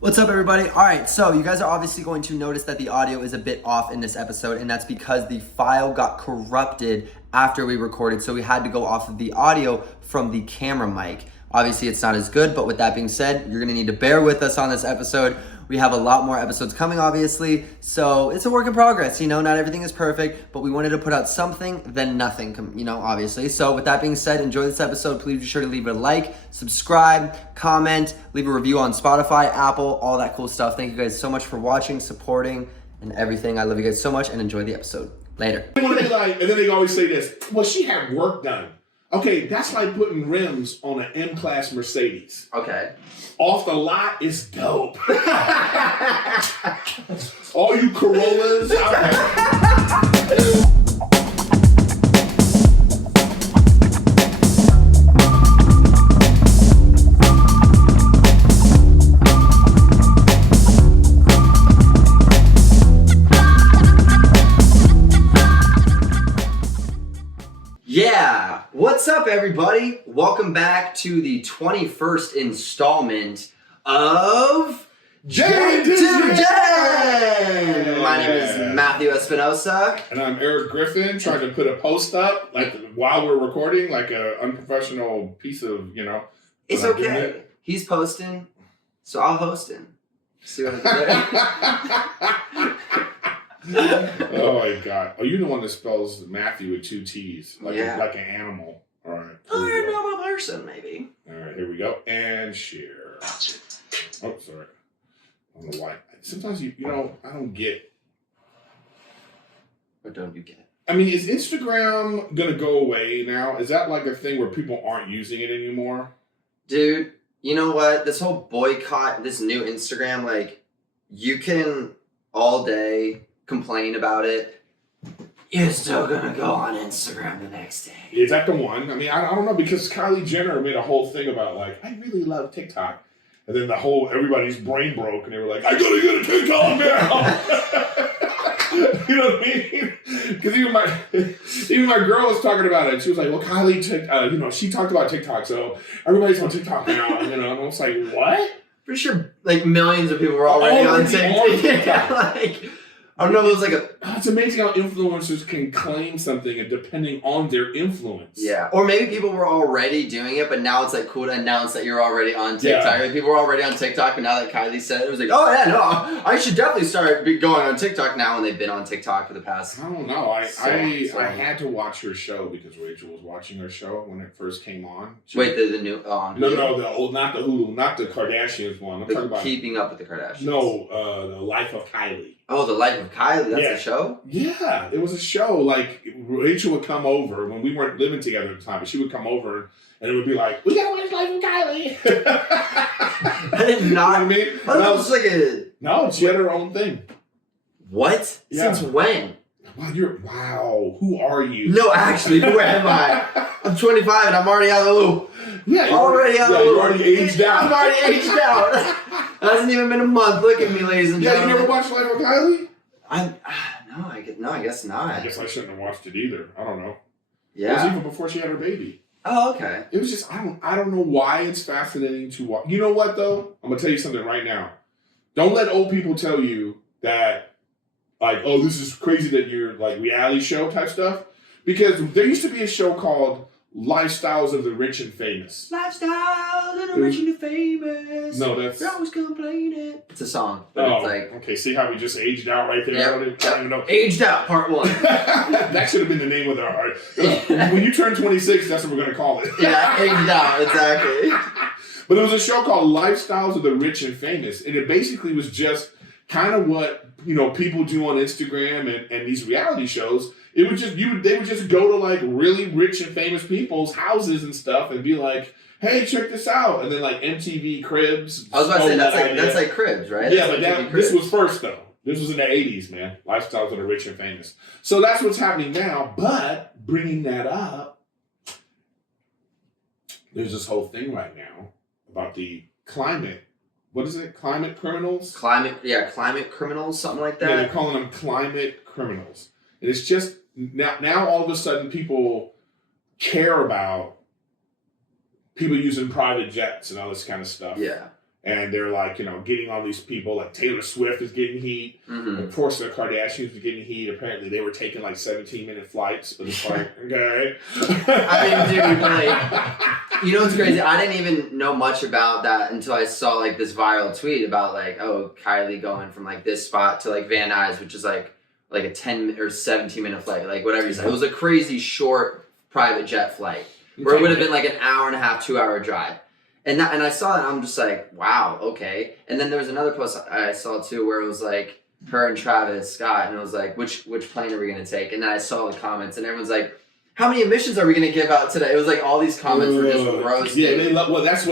What's up, everybody? All right, so you guys are obviously going to notice that the audio is a bit off in this episode, and that's because the file got corrupted after we recorded, so we had to go off of the audio from the camera mic. Obviously, it's not as good, but with that being said, you're gonna need to bear with us on this episode. We have a lot more episodes coming, obviously, so it's a work in progress. Not everything is perfect, but we wanted to put out something, then nothing, obviously. So with that being said, enjoy this episode. Please be sure to leave it a like, subscribe, comment, leave a review on Spotify, Apple, all that cool stuff. Thank you guys so much for watching, supporting, and everything. I love you guys so much, and enjoy the episode. Later. And then they always say this, well, she had work done. Okay, that's like putting rims on an M-Class Mercedes. Okay. Off the lot is dope. All you Corollas out there. Yeah, what's up, everybody? Welcome back to the 21st installment of J to J. My name is Matthew Espinosa. And I'm Erik Griffin, trying to put a post up while we're recording, like an unprofessional piece of, It's okay. He's posting, so I'll host him. See what I can do? Oh my God! Oh, you're the one that spells Matthew with two T's, like an animal. All right. Oh, you're a normal person, maybe. All right, here we go. And share. Oh, sorry. I don't know why. Sometimes I don't get. What don't you get? I mean, is Instagram gonna go away now? Is that like a thing where people aren't using it anymore? Dude, you know what? This whole boycott, this new Instagram, you can all day complain about it. You're still gonna go on Instagram the next day. Is that the one? I mean, I don't know, because Kylie Jenner made a whole thing about I really love TikTok. And then everybody's brain broke and they were like, I gotta get a TikTok now. You know what I mean? Because even my girl was talking about it. She was like, well, Kylie, she talked about TikTok, so everybody's on TikTok now. And I was like, what? Pretty sure millions of people were already on TikTok. I don't know if it was It's amazing how influencers can claim something and depending on their influence. Yeah. Or maybe people were already doing it, but now it's cool to announce that you're already on TikTok. Yeah. People were already on TikTok, but now that Kylie said it, was oh yeah, no, I should definitely start going on TikTok now, when they've been on TikTok for the past. I don't know. I had to watch her show because Rachel was watching her show when it first came on. Wait, the new on Hulu? No, the old, not the Hulu, not the Kardashians one. I'm talking about Keeping Up with the Kardashians. No, The Life of Kylie. Oh, The Life of Kylie, that's a show? Yeah, it was a show. Rachel would come over when we weren't living together at the time, but she would come over and it would be like, we gotta watch Life of Kylie. I did not. You know what I mean? That was No, she had her own thing. What? Yeah. Since when? Wow, who are you? No, actually, who am I? I'm 25 and I'm already out of the loop. Yeah, you're already aged out. I'm already aged out. It hasn't even been a month. Look at me, ladies and gentlemen. You never watched Life of Kylie? No, I guess not. I guess I shouldn't have watched it either. I don't know. Yeah. It was even before she had her baby. Oh, okay. It was just, I don't know why it's fascinating to watch. You know what, though? I'm going to tell you something right now. Don't let old people tell you that, oh, this is crazy that you're, reality show type stuff. Because there used to be a show called Lifestyles of the Rich and Famous. Lifestyles of the Rich and the Famous. No, that's... You're always complaining. It's a song. But okay. See how we just aged out right there? Yep. I don't even know. Aged Out, Part 1. That should have been the name of our... When you turn 26, that's what we're going to call it. Yeah, Aged Out, exactly. But there was a show called Lifestyles of the Rich and Famous. And it basically was just kind of what, people do on Instagram and these reality shows. It would just they would just go to really rich and famous people's houses and stuff and be like, hey, check this out. And then MTV Cribs. I was about to say that's like Cribs, right? Yeah, but this was first though. This was in the 80s, man. Lifestyles of the Rich and Famous. So that's what's happening now. But bringing that up, there's this whole thing right now about the climate. What is it? Climate criminals? Climate criminals, something like that. Yeah, they're calling them climate criminals. And it's just now all of a sudden people care about people using private jets and all this kind of stuff. Yeah. and they're like, getting all these people, like Taylor Swift is getting heat. Of course, the Kardashians are getting heat. Apparently, they were taking like 17-minute flights, but it's like, okay. I mean, dude, like, you know what's crazy? I didn't even know much about that until I saw like this viral tweet about like, oh, Kylie going from like this spot to like Van Nuys, which is like a 10 or 17-minute flight, like whatever you said. It was a crazy short private jet flight where it would have been like an hour and a half, 2-hour drive. And I saw that, and I'm just like, wow, okay. And then there was another post I saw too where it was like her and Travis Scott, and it was like, which plane are we going to take? And then I saw the comments, and everyone's like, how many emissions are we going to give out today? It was like all these comments were just roasted. Yeah, they love, well, that's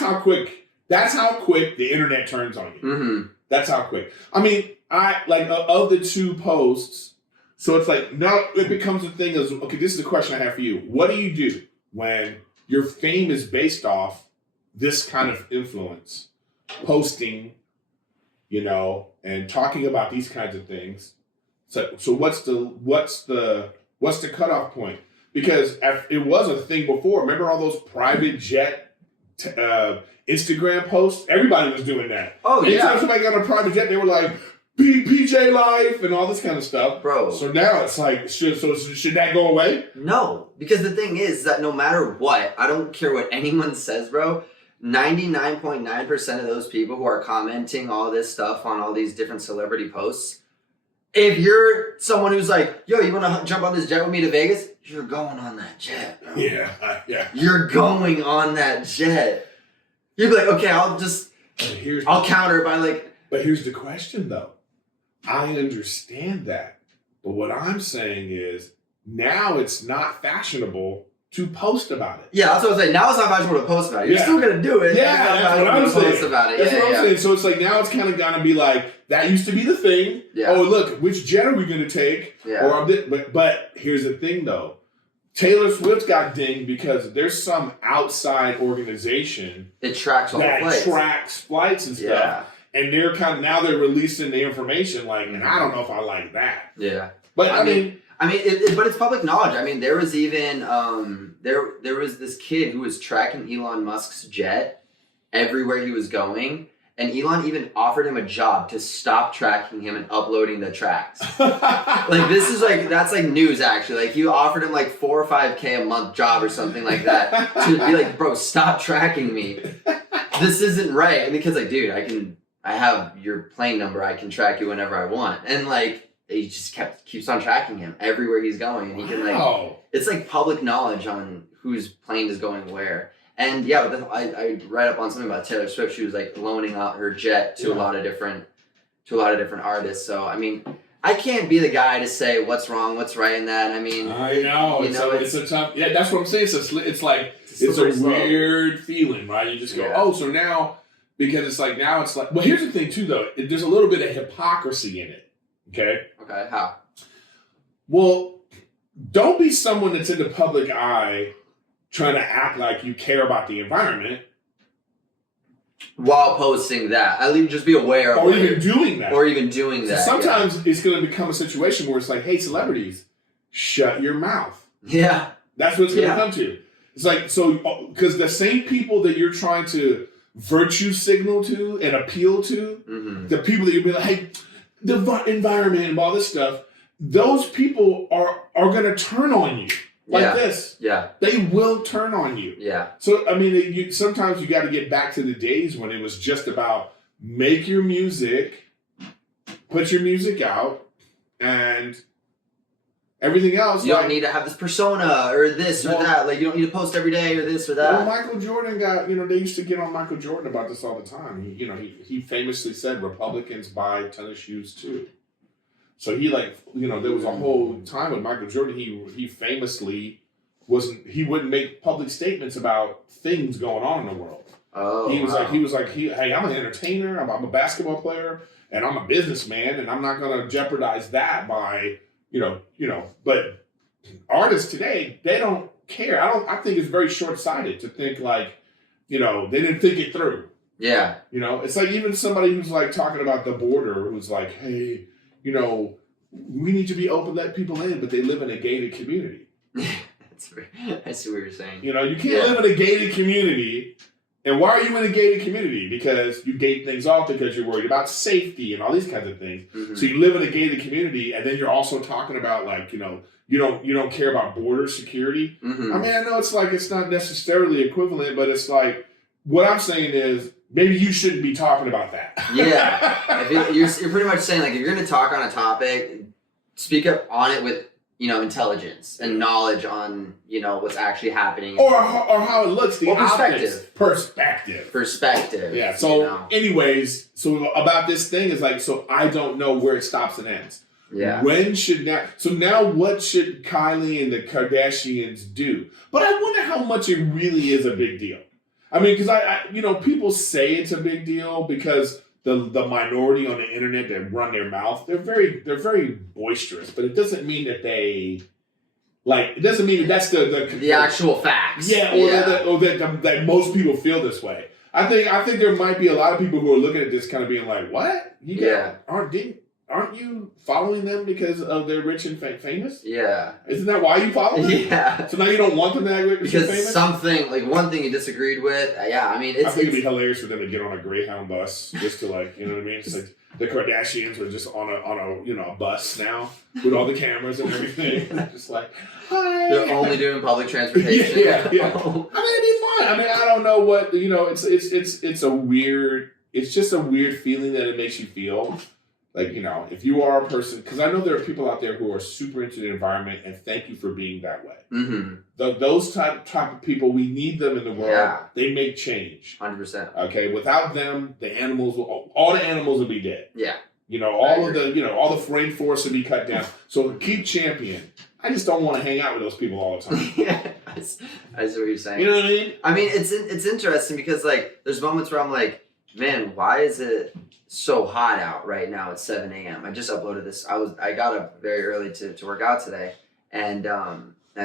how quick the internet turns on you. Mm-hmm. That's how quick. I mean, of the two posts, so it's like, now it becomes a thing of, okay, this is the question I have for you. What do you do when your fame is based off this kind of influence, posting, and talking about these kinds of things? So what's the cutoff point? Because it was a thing before. Remember all those private jet Instagram posts? Everybody was doing that. Oh, yeah. Anytime somebody got on a private jet, they were like, PJ life and all this kind of stuff. Bro. So now it's like, should that go away? No, because the thing is that no matter what, I don't care what anyone says, bro, 99.9% of those people who are commenting all this stuff on all these different celebrity posts, if you're someone who's like, yo, you want to jump on this jet with me to Vegas? You're going on that jet, bro. Yeah. You're going on that jet. You'd be like, okay, I'll counter by like... But here's the question, though. I understand that. But what I'm saying is, now it's not fashionable to post about it. Yeah, that's what I'm saying. Now it's not fashionable to post about it. You're still going to do it. Yeah, that's what I'm saying. Post about it. That's what I'm saying. So it's like, now it's kind of going to be like, that used to be the thing. Yeah. Oh, look, which jet are we going to take? Yeah. But here's the thing, though. Taylor Swift got dinged because there's some outside organization that tracks flights and stuff. Yeah. And they're releasing the information like, and I don't know if I like that. Yeah. But I mean, but it's public knowledge. I mean, there was even there was this kid who was tracking Elon Musk's jet everywhere he was going, and Elon even offered him a job to stop tracking him and uploading the tracks. Like that's like news actually. Like he offered him like $4 or $5K a month job or something like that to be like, bro, stop tracking me. This isn't right. And the kid's like, dude, I have your plane number. I can track you whenever I want. And like, he just keeps on tracking him everywhere he's going. And he can it's like public knowledge on whose plane is going where. And yeah, I read up on something about Taylor Swift. She was like loaning out her jet to a lot of different artists. So, I mean, I can't be the guy to say what's wrong, what's right in that. I mean, I know. It's a tough, that's what I'm saying. It's a weird feeling, right? You just go, oh, so now, because it's like, well, here's the thing too, though. There's a little bit of hypocrisy in it. Okay? Okay, how? Well, don't be someone that's in the public eye trying to act like you care about the environment. While posting that. At least just be aware of it. Or even doing that. So sometimes it's going to become a situation where it's like, hey, celebrities, shut your mouth. Yeah. That's what it's going to come to. It's like, so, because the same people that you're trying to virtue signal to and appeal to, the people that you'll be like, hey, the environment and all this stuff, those people are going to turn on you like this. Yeah. They will turn on you. Yeah. So, I mean, sometimes you got to get back to the days when it was just about make your music, put your music out, and everything else. You don't need to have this persona or this or that. Like, you don't need to post every day or this or that. Well, Michael Jordan got, they used to get on Michael Jordan about this all the time. He famously said Republicans buy tennis shoes too. So he there was a whole time with Michael Jordan, he famously he wouldn't make public statements about things going on in the world. Oh, he was like, hey, I'm an entertainer, I'm a basketball player, and I'm a businessman, and I'm not going to jeopardize that by, but artists today, they don't care. I think it's very short-sighted to think like, they didn't think it through. Yeah. It's like even somebody who's like talking about the border, who's like, hey, we need to be open, let people in, but they live in a gated community. I see what you're saying. You can't live in a gated community And why are you in a gated community? Because you gate things off because you're worried about safety and all these kinds of things. Mm-hmm. So you live in a gated community, and then you're also talking about like, you don't care about border security. Mm-hmm. I mean, I know it's not necessarily equivalent, but it's like what I'm saying is maybe you shouldn't be talking about that. Yeah, you're pretty much saying like if you're going to talk on a topic, speak up on it with intelligence and knowledge on what's actually happening, or how it looks. Perspective. Yeah. So, anyways, so about this thing is like, so I don't know where it stops and ends. Yeah. Now what should Kylie and the Kardashians do? But I wonder how much it really is a big deal. I mean, because I people say it's a big deal because the minority on the internet that run their mouth, they're very boisterous, but it doesn't mean that it doesn't mean that that's the actual facts. Yeah, or that most people feel this way. I think there might be a lot of people who are looking at this kind of being like, what? Aren't you following them because of they're rich and famous? Yeah. Isn't that why you follow them? Yeah. So now you don't want them to act rich and famous? Because one thing you disagreed with, I mean, I think it'd be hilarious for them to get on a Greyhound bus just to you know what I mean? It's like the Kardashians are just on a bus now with all the cameras and everything. Just like, hi. They're only doing public transportation. Yeah. I mean, it'd be fun. I mean, I don't know what, it's just a weird feeling that it makes you feel. Like, if you are a person, because I know there are people out there who are super into the environment, and thank you for being that way. Mm-hmm. Those type of people, we need them in the world. Yeah. They make change. 100%. Okay, without them, all the animals will be dead. Yeah. All the rainforests will be cut down. So keep champion. I just don't want to hang out with those people all the time. Yeah, I see what you're saying. You know what I mean? I mean, it's interesting because there's moments where I'm like, man, why is it so hot out right now at 7 a.m. I just uploaded this. I got up very early to work out today, and I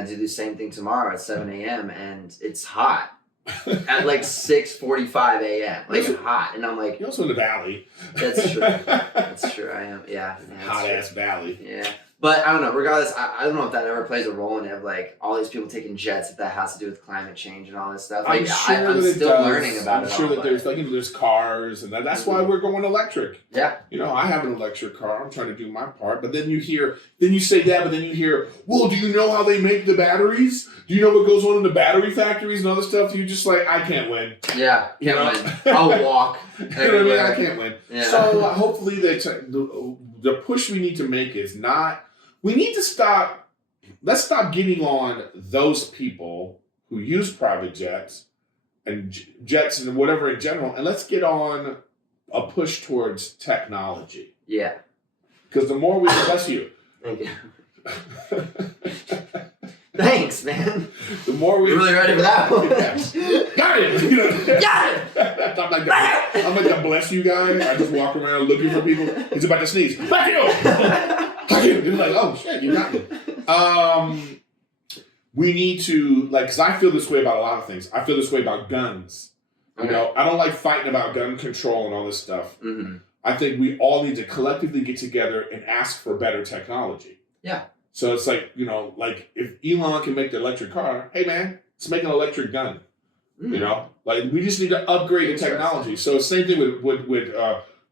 do the same thing tomorrow at 7 a.m. and it's hot at 6:45 a.m. It's hot, and I'm like, you're also in the valley. That's true. That's true. I am. Yeah. Hot ass valley. Yeah. But I don't know. Regardless, I don't know if that ever plays a role in it. All these people taking jets, if that has to do with climate change and all this stuff. I'm still learning about it. I'm sure that there's cars, and that's why we're going electric. Yeah. I have an electric car. I'm trying to do my part. But then you say that, but then you hear, well, do you know how they make the batteries? Do you know what goes on in the battery factories and other stuff? You're just like, I can't win. Yeah, can't win. I'll walk. You know what I mean? I can't win. Yeah. So hopefully the push we need to make is not. We need to stop. Let's stop getting on those people who use private jets and jets and whatever in general, and let's get on a push towards technology. Yeah. Because the more we bless you. Thank you. Thanks, man. The more we. You're really ready for that one. Got it. Got it. I'm like the bless you guy. I just walk around looking for people. He's about to sneeze. Back you. You're like, oh shit, you got me. We need to because I feel this way about a lot of things. I feel this way about guns. Okay. I don't like fighting about gun control and all this stuff. Mm-hmm. I think we all need to collectively get together and ask for better technology. Yeah. So it's if Elon can make the electric car, hey man, let's make an electric gun. Mm. We just need to upgrade the technology. So same thing with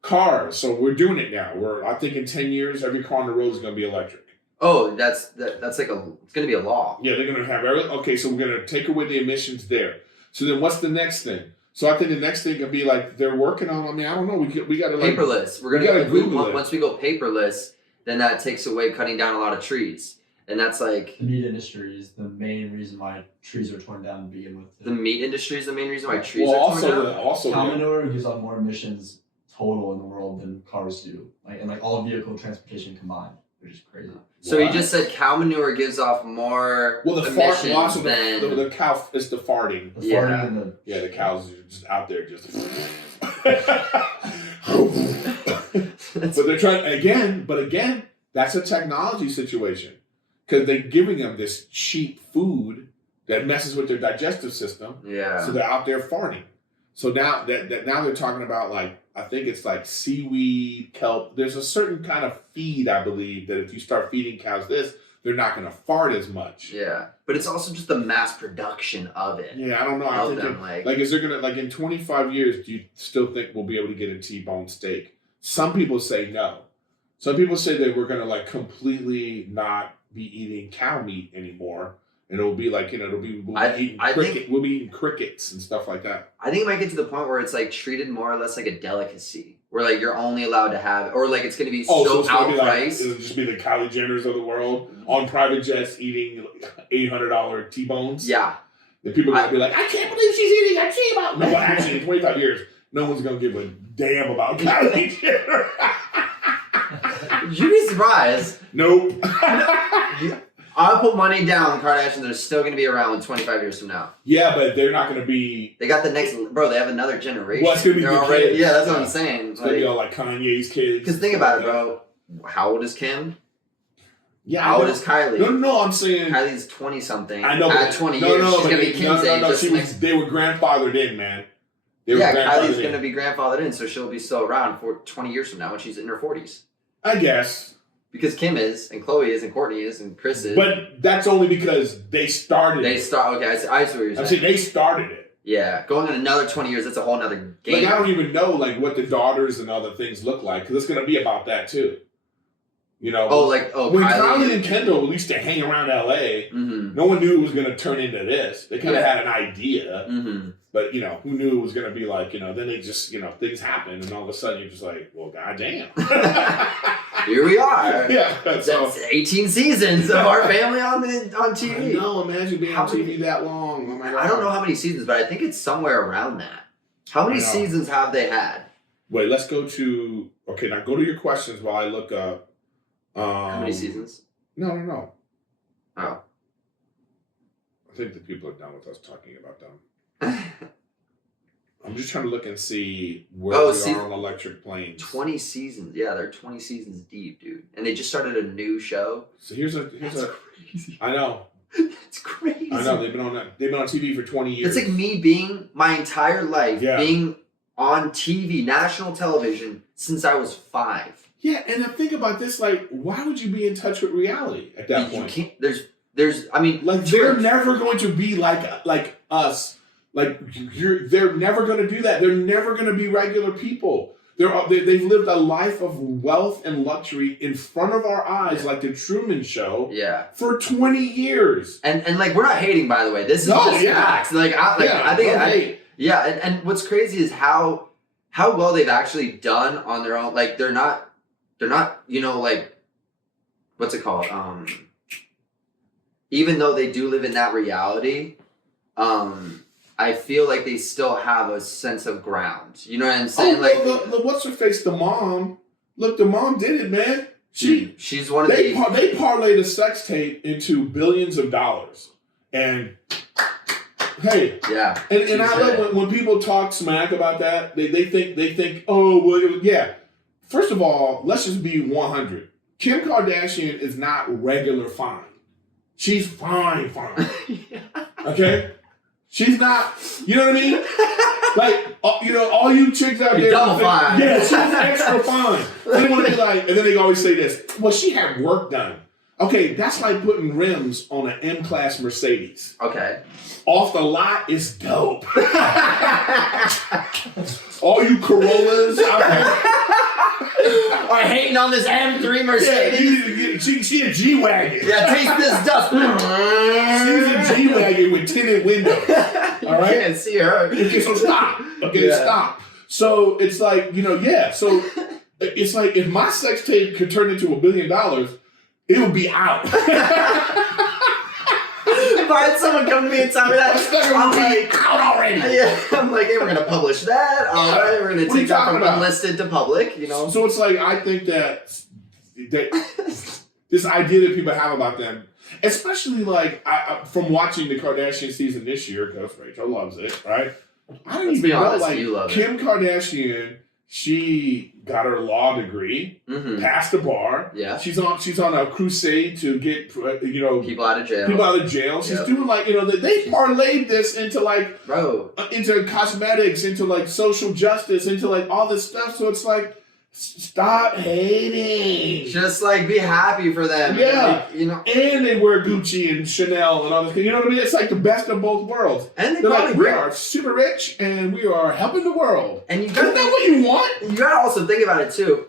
cars. So we're doing it now. I think in 10 years, every car on the road is going to be electric. Oh, it's going to be a law. Yeah, they're going to have okay. So we're going to take away the emissions there. So then what's the next thing? So I think the next thing could be they're working on. I mean, I don't know. We got to paperless. We're going to once we go paperless, then that takes away cutting down a lot of trees. And that's the meat industry is the main reason why trees are torn down to begin with. The meat industry is the main reason why trees are torn down? Cow manure gives off more emissions total in the world than cars do. And all vehicle transportation combined, which is crazy. So you just said cow manure gives off more emissions than... The cow is the farting. The farting and the cows are just out there just... But they're trying... Again, that's a technology situation. Because they're giving them this cheap food that messes with their digestive system. Yeah. So they're out there farting. So now now they're talking about I think it's seaweed, kelp. There's a certain kind of feed, I believe, that if you start feeding cows this, they're not going to fart as much. Yeah, but it's also just the mass production of it. Yeah, I don't know. I think is there gonna like in 25 years? Do you still think we'll be able to get a T-bone steak? Some people say no. Some people say that we're gonna like completely not be eating cow meat anymore, and it'll be like we'll be eating crickets and stuff like that. I think it might get to the point where it's like treated more or less like a delicacy, where like you're only allowed to have, or like it's gonna be so outpriced. It'll just be the Kylie Jenners of the world on private jets eating $800 T-bones. Yeah, the people are gonna be like, I can't believe she's eating a T-bone. No, actually, in 25 years, no one's gonna give a damn about Kylie Jenner. You'd be surprised. Nope. I'll put money down the Kardashians are still going to be around 25 years from now. Yeah, but they're not going to be... They got the next... Bro, they have another generation. Well, it's going to be the kids. Yeah, that's what I'm saying. It's going to be all like Kanye's kids. Because think about it, bro. How old is Kim? Yeah, How old is Kylie? No, I'm saying... Kylie's 20-something. I know. At 20 years, she's going to be Kim's age. They were grandfathered in, man. Kylie's going to be grandfathered in, so she'll be still around for 20 years from now when she's in her 40s. I guess. Because Kim is, and Khloe is, and Kourtney is, and Kris is. But that's only because they started it. Okay, I see what you're saying. I'm saying they started it. Yeah, going in another 20 years, that's a whole other game. Like, I don't even know, like, what the daughters and other things look like, because it's going to be about that, too. You know? When Kylie and Kendall used to hang around L.A., no one knew it was going to turn into this. They kind of had an idea, but, who knew it was going to be like, then they just, things happen, and all of a sudden you're just like, well, goddamn. Here we are. Yeah. That's 18 seasons of our family on TV. I know, imagine being on TV that long. Oh my God. I don't know how many seasons, but I think it's somewhere around that. How many seasons have they had? Wait, let's go to... Okay, now go to your questions while I look up... how many seasons? No. Oh. I think the people are done with us talking about them. I'm just trying to look and see where we are on Electric Plains. 20 seasons. Yeah, they're 20 seasons deep, dude. And they just started a new show. So here's crazy. I know. That's crazy. I know. They've been on TV for 20 years. It's like me being my entire life being on TV, national television, since I was 5. Yeah, and then think about this, like, why would you be in touch with reality at that point? You can't, they're never going to be like us. Like, they're never going to do that. They're never going to be regular people. They've lived a life of wealth and luxury in front of our eyes, like the Truman Show. Yeah. For 20 years. And like, we're not hating, by the way. This is just facts. And what's crazy is how well they've actually done on their own. Like, they're not, like, what's it called? Even though they do live in that reality, I feel like they still have a sense of ground. You know what I'm saying? What's her face? The mom. Look, the mom did it, man. She's one of they parlayed a sex tape into billions of dollars. And hey, yeah. And I love when people talk smack about that. They think, oh well, yeah. First of all, let's just be 100. Kim Kardashian is not regular fine. She's fine. Okay. She's not, you know what I mean? Like, all you chicks out there. Double fine. Yeah, she's extra fine. They want to be like, and then they always say this, well, she had work done. Okay, that's like putting rims on an M-Class Mercedes. Okay. Off the lot is dope. All you Corollas out there are hating on this M3 Mercedes. Yeah, she a G-Wagon. Yeah, taste this dust. She's a G-Wagon with tinted windows. All right? You can't see her. Okay, so stop. Okay, stop. So it's like, so it's like if my sex tape could turn into $1 billion, it would be out. If I had someone come to me and tell me that, I'm like, out already. Yeah, I'm like, hey, we're going to publish that. All right, we're going to take that from unlisted to public, So it's like, I think that this idea that people have about them, especially like from watching the Kardashian season this year, because Rachel loves it, right? I don't even know, like, Kim Kardashian, she got her law degree, passed the bar. Yeah, she's on a crusade to get people out of jail. She's doing like they parlayed this into like into cosmetics, into like social justice, into like all this stuff. So it's like, Stop hating. Just like be happy for them. Yeah. Like, you know. And they wear Gucci and Chanel and all this. You know what I mean? It's like the best of both worlds. And they're like, we are super rich and we are helping the world. And Isn't that what you want? You gotta also think about it too.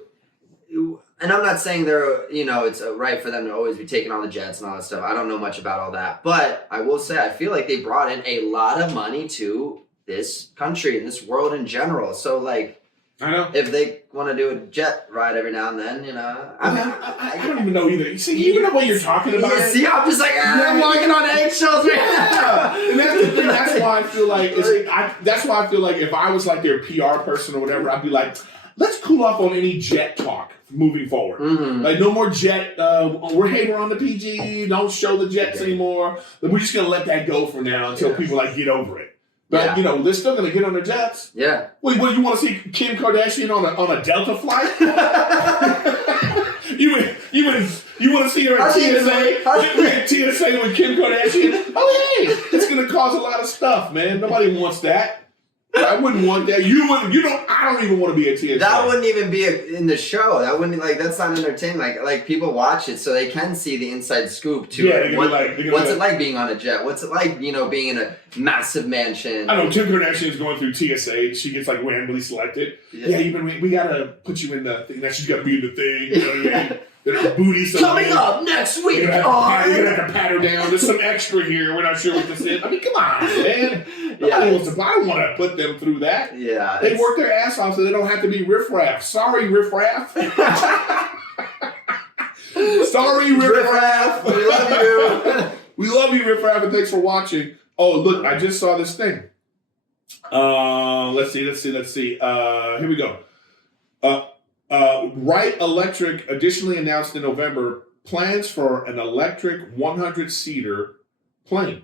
And I'm not saying it's right for them to always be taking on the jets and all that stuff. I don't know much about all that. But I will say, I feel like they brought in a lot of money to this country and this world in general. So, like, I know. If they want to do a jet ride every now and then, I don't even know either. You see, even the way you're talking about it. See, I'm just like, I'm walking on eggshells. Yeah. And that's the thing. That's why I feel like that's why I feel like if I was like their PR person or whatever, I'd be like, let's cool off on any jet talk moving forward. Mm-hmm. Like no more jet. We're on the PG. Don't show the jets anymore. We're just gonna let that go for now until people like get over it. But they're still gonna get on their jets. Yeah. Wait, what? You want to see Kim Kardashian on a Delta flight? you want to see her at TSA with Kim Kardashian? Oh hey, it's gonna cause a lot of stuff, man. Nobody wants that. I wouldn't want that. You don't. I don't even want to be at TSA. That wouldn't even be in the show. That wouldn't that's not entertaining. Like people watch it so they can see the inside scoop to it. What's it like being on a jet? What's it like, being in a massive mansion? I know Kim Kardashian is going through TSA. She gets like randomly selected. Yeah, we gotta put you in the thing. That she's gotta be in the thing. You know what I mean? There's a booty coming up next week. You're gonna have to pat her down. There's some extra here. We're not sure what this is. I mean, come on, man. I don't want to put them through that. Yeah. They work their ass off so they don't have to be riffraff. Sorry, riffraff. Sorry, riffraff. We love you. We love you, riffraff, and thanks for watching. Oh, look, I just saw this thing. Let's see. Here we go. Wright Electric additionally announced in November plans for an electric 100-seater plane.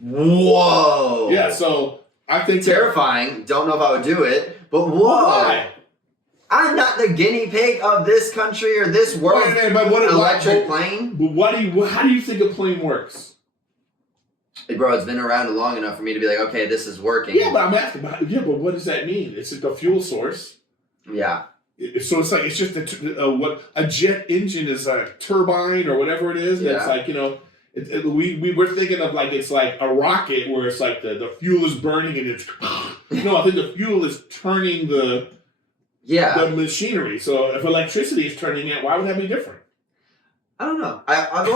Whoa. Yeah, so I think terrifying. Don't know if I would do it, but whoa. Why? I'm not the guinea pig of this country or this world. Electric plane. But how do you think a plane works? Bro, it's been around long enough for me to be like, okay, this is working. Yeah, but I'm asking but what does that mean? It's like a fuel source. Yeah. So it's just what a jet engine is, a turbine or whatever it is. Yeah. That's like, we were thinking of like it's like a rocket where it's like the fuel is burning and it's I think the fuel is turning the machinery. So if electricity is turning it, why would that be different? I don't know. I've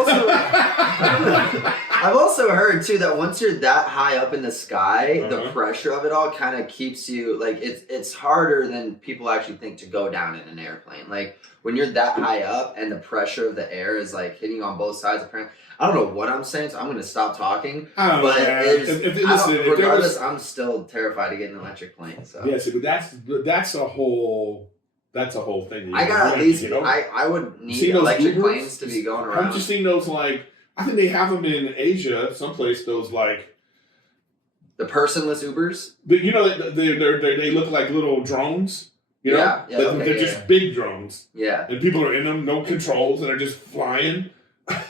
also heard too that once you're that high up in the sky, the pressure of it all kind of keeps you like it's harder than people actually think to go down in an airplane. Like when you're that high up and the pressure of the air is like hitting on both sides. Apparently, I don't know what I'm saying, so I'm going to stop talking. Regardless, I'm still terrified to get an electric plane. So yeah, but that's a whole. That's a whole thing. I got at least. I would need electric planes to be going around. Haven't you seen those? Like, I think they have them in Asia, someplace. Those like the personless Ubers. They look like little drones. They're just big drones. Yeah, and people are in them, no controls, and they're just flying.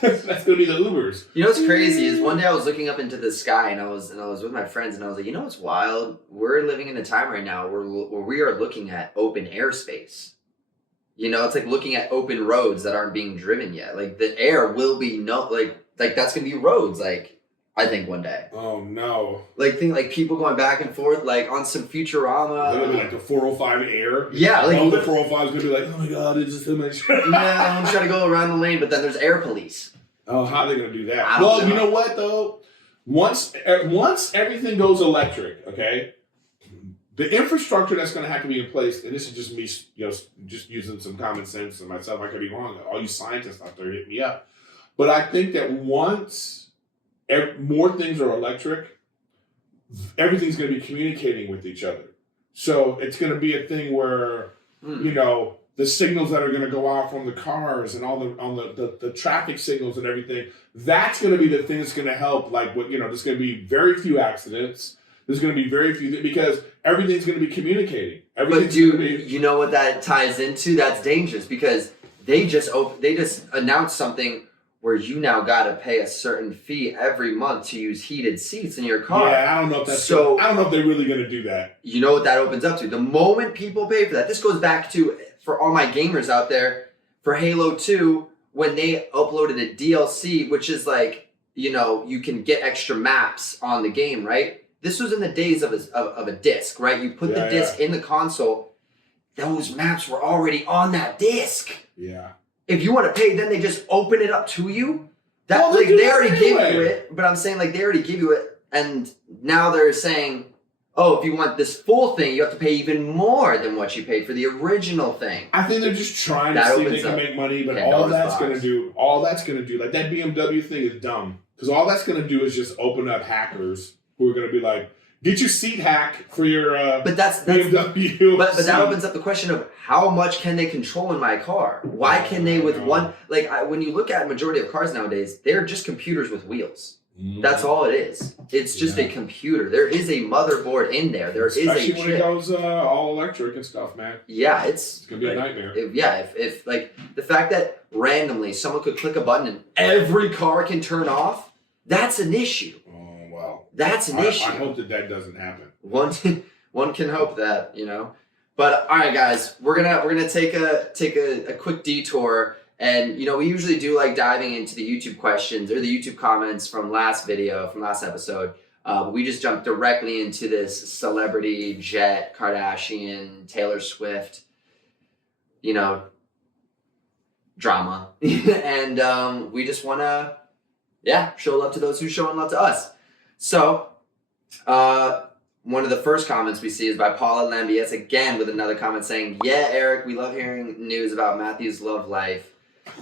That's gonna be the Ubers. You know what's crazy is one day I was looking up into the sky and I was with my friends and I was like, you know what's wild? We're living in a time right now where we are looking at open airspace. It's like looking at open roads that aren't being driven yet. Like the air will be like that's gonna be roads. Like I think one day. Oh no! Like people going back and forth like on some Futurama. They're gonna be like the 405 air. Yeah, the 405 is gonna be like, oh my god, it's just too much. I'm trying to go around the lane, but then there's air police. Oh, how are they gonna do that? Well, you know what though? Once everything goes electric, okay, the infrastructure that's gonna have to be in place, and this is just me, just using some common sense and myself. I could be wrong. All you scientists out there, hit me up. But I think that once more things are electric, everything's going to be communicating with each other. So it's going to be a thing where, the signals that are going to go out from the cars and all the traffic signals and everything, that's going to be the thing that's going to help. Like, there's going to be very few accidents. There's going to be very few, because everything's going to be communicating. You know what that ties into? That's dangerous because they just announced something where you now got to pay a certain fee every month to use heated seats in your car. Yeah, I don't know if that's so. I don't know if they're really going to do that. You know what that opens up to? The moment people pay for that, this goes back to for all my gamers out there, for Halo 2, when they uploaded a DLC, which is like, you know, you can get extra maps on the game, right? This was in the days of a disc, right? You put the disc in the console, those maps were already on that disc. Yeah. If you want to pay, then they just open it up to you. That Well, like they already anyway. give you it, but I'm saying like they already give you it, and now they're saying, oh, if you want this full thing, you have to pay even more than what you paid for the original thing. I think they're just trying to That see if they opens can up make money, but Pandora's all that's box. gonna do, like that BMW thing is dumb. Because all that's gonna do is just open up hackers who are gonna be like, get your seat hack for your But that's BMW. but that opens up the question of how much can they control in my car? Why can they with one like when you look at majority of cars nowadays, they're just computers with wheels. That's all it is. It's just a computer. There is a motherboard in there. There is Especially a chip. when it goes all electric and stuff, man. Yeah, It's gonna be a nightmare. If like the fact that randomly someone could click a button and every car can turn off, that's an issue. Oh well. That's an issue. I hope that doesn't happen. One can hope that, you know. But all right, guys, we're gonna take a quick detour, and you know we usually do like diving into the YouTube questions or the YouTube comments from last episode. But we just jumped directly into this celebrity Jet Kardashian Taylor Swift, you know, drama, and we just wanna show love to those who showing love to us. So, one of the first comments we see is by Paula Lambies again with another comment saying, "Yeah, Erik, we love hearing news about Matthew's love life.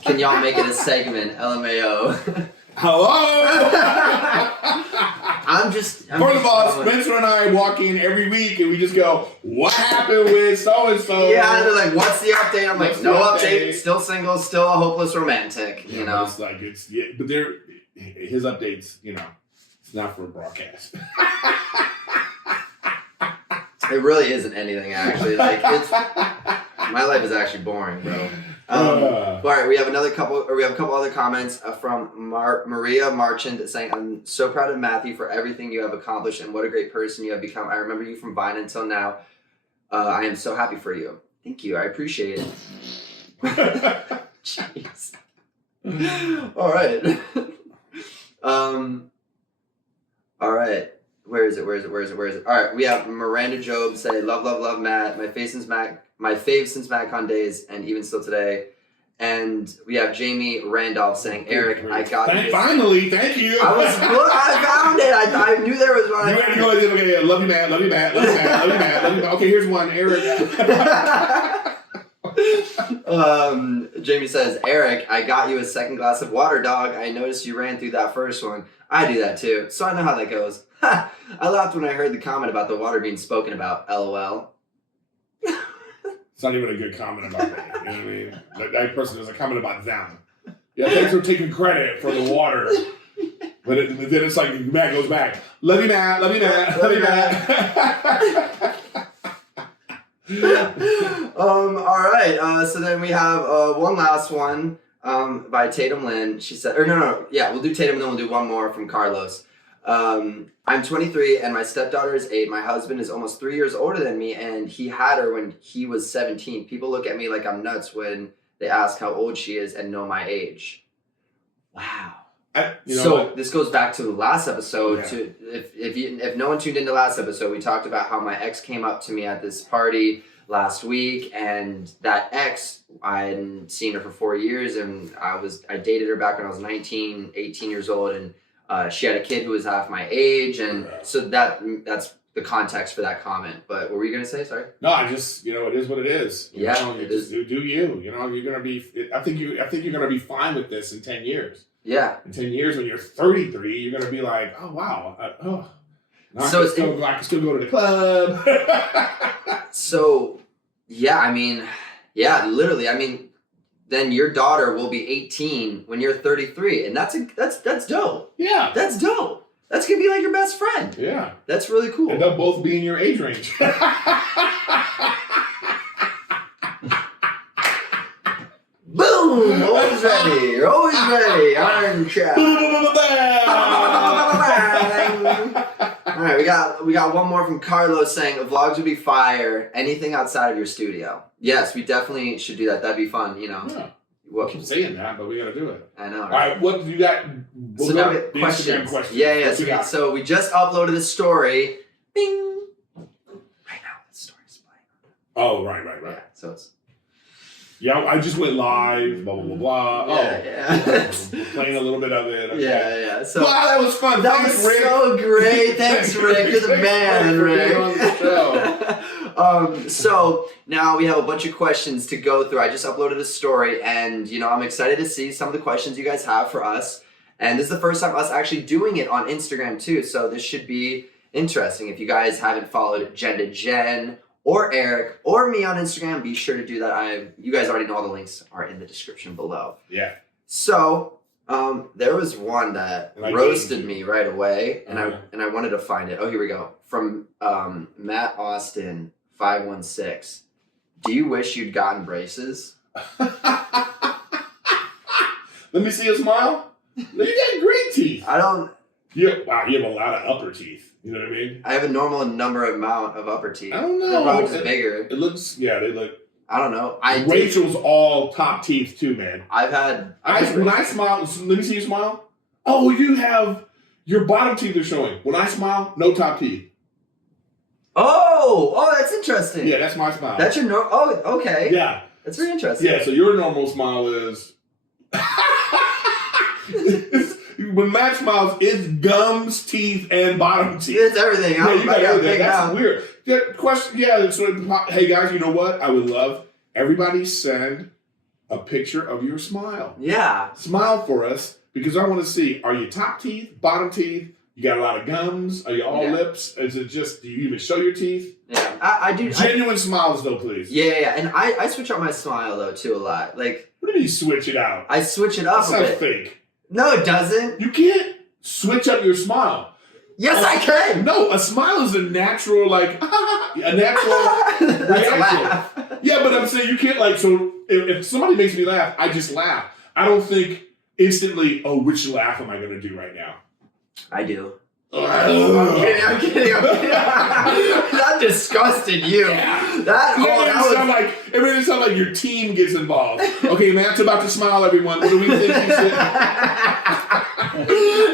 Can y'all make it a segment? LMAO." Hello. First First of all, Spencer and I walk in every week and we just go, "What happened with so and so?" Yeah, they're like, "What's the update?" I'm like, What's "No the update. update? Still single. Still a hopeless romantic." Yeah, You know. it's like but his updates, you know, it's not for a broadcast. It really isn't anything actually. Like my life is actually boring, bro. All right, we have a couple other comments from Maria Marchand saying, "I'm so proud of Matthew for everything you have accomplished and what a great person you have become. I remember you from Vine until now. I am so happy for you." Thank you. I appreciate it. Jeez. All right. All right. Where is it? All right, we have Miranda Job say, "Love, love, love, Matt. My fave since MatCon days, and even still today." And we have Jamie Randolph saying, "Erik, I got you." Finally, thank you. I found it. I knew there was one. Okay, love you, Matt. Love you, Matt. Love you, Matt. Love you, Matt. Love you, Matt. Okay, here's one, Erik. Jamie says, "Erik, I got you a second glass of water, dog. I noticed you ran through that first one. I do that too, so I know how that goes." I laughed when I heard the comment about the water being spoken about. LOL. It's not even a good comment about me. You know what I mean? That person does a comment about them. Yeah, thanks for taking credit for the water. But then it's like Matt goes back. Love you, Matt. Love you, Matt. Love you, Matt. All right. So then we have one last one by Tatum Lynn. She said, or no. Yeah, we'll do Tatum and then we'll do one more from Carlos. I'm 23 and my stepdaughter is 8. My husband is almost 3 years older than me and he had her when he was 17. People look at me like I'm nuts when they ask how old she is and know my age. Wow. This goes back to the last episode. Yeah. If no one tuned into last episode, we talked about how my ex came up to me at this party last week, and that ex, I hadn't seen her for 4 years, and I dated her back when I was 19, 18 years old, and she had a kid who was half my age, and so that's the context for that comment. But what were you gonna say? Sorry. No, I just it is what it is. You is. Do you? You know, you're gonna be. I think you're gonna be fine with this in 10 years. Yeah. In 10 years, when you're 33, you're gonna be like, oh wow, I can still go to the club. So, yeah, I mean, literally, I mean, then your daughter will be 18 when you're 33, and that's dope. Yeah, that's dope. That's gonna be like your best friend. Yeah, that's really cool. And they'll both be in your age range. Boom! Always ready. You're always ready. Iron Chef. All right, we got one more from Carlos saying vlogs would be fire. Anything outside of your studio? Yes, we definitely should do that. That'd be fun. You know. Yeah. What? I keep saying that, but we gotta do it. I know. Right? All right, what you got? We'll So go now to the Instagram questions. Yeah. So we just uploaded the story. Bing. Right now, the story's playing. Oh, right. Yeah. So it's. Yeah, I just went live. Blah blah blah blah. Yeah. We're playing a little bit of it. Okay. Yeah. So wow, that was fun. That Thanks, was Rick. so great. Thanks, Rick. You're the man, for Rick. being on the show. So now we have a bunch of questions to go through. I just uploaded a story, and I'm excited to see some of the questions you guys have for us. And this is the first time us actually doing it on Instagram too. So this should be interesting. If you guys haven't followed Jen to Jen or Eric or me on Instagram, be sure to do that. You guys already know all the links are in the description below. Yeah. So there was one that roasted me right away, and I wanted to find it. Oh, here we go. From Matt Austin 516. Do you wish you'd gotten braces? Let me see a smile. You got great teeth. I don't. Wow, you have a lot of upper teeth. You know what I mean? I have a normal amount of upper teeth. I don't know. They're probably just bigger. It looks. Yeah, they look. I don't know. Rachel's all top teeth too, man. When I smile, let me see you smile. Oh, you have your bottom teeth are showing. When I smile, no top teeth. Oh, that's interesting. Yeah, that's my smile. That's your Oh, okay. Yeah, that's very interesting. Yeah, so your normal smile is. When Matt smiles, it's gums, teeth, and bottom teeth. It's everything. Yeah, you got everything. That's mouth. weird. Yeah, question. Yeah. So, hey guys, you know what? I would love everybody send a picture of your smile. Yeah. Smile for us because I want to see. Are you top teeth, bottom teeth? You got a lot of gums? Are you all lips? Is it just? Do you even show your teeth? Yeah, I do. Genuine smiles though, please. Yeah, and I switch up my smile though too a lot. Like. What do you mean switch it out? I switch it up that a sounds bit. fake. No, it doesn't. You can't switch up your smile. Yes, I can. No, a smile is a natural, like, a natural reaction. Laugh. Yeah, but I'm saying you can't, like, so if somebody makes me laugh, I just laugh. I don't think instantly, oh, which laugh am I going to do right now? I do. I'm kidding. That disgusted you. Yeah. That it made it sound like your team gets involved. Okay, Matt's about to smile, everyone. What do we think you said?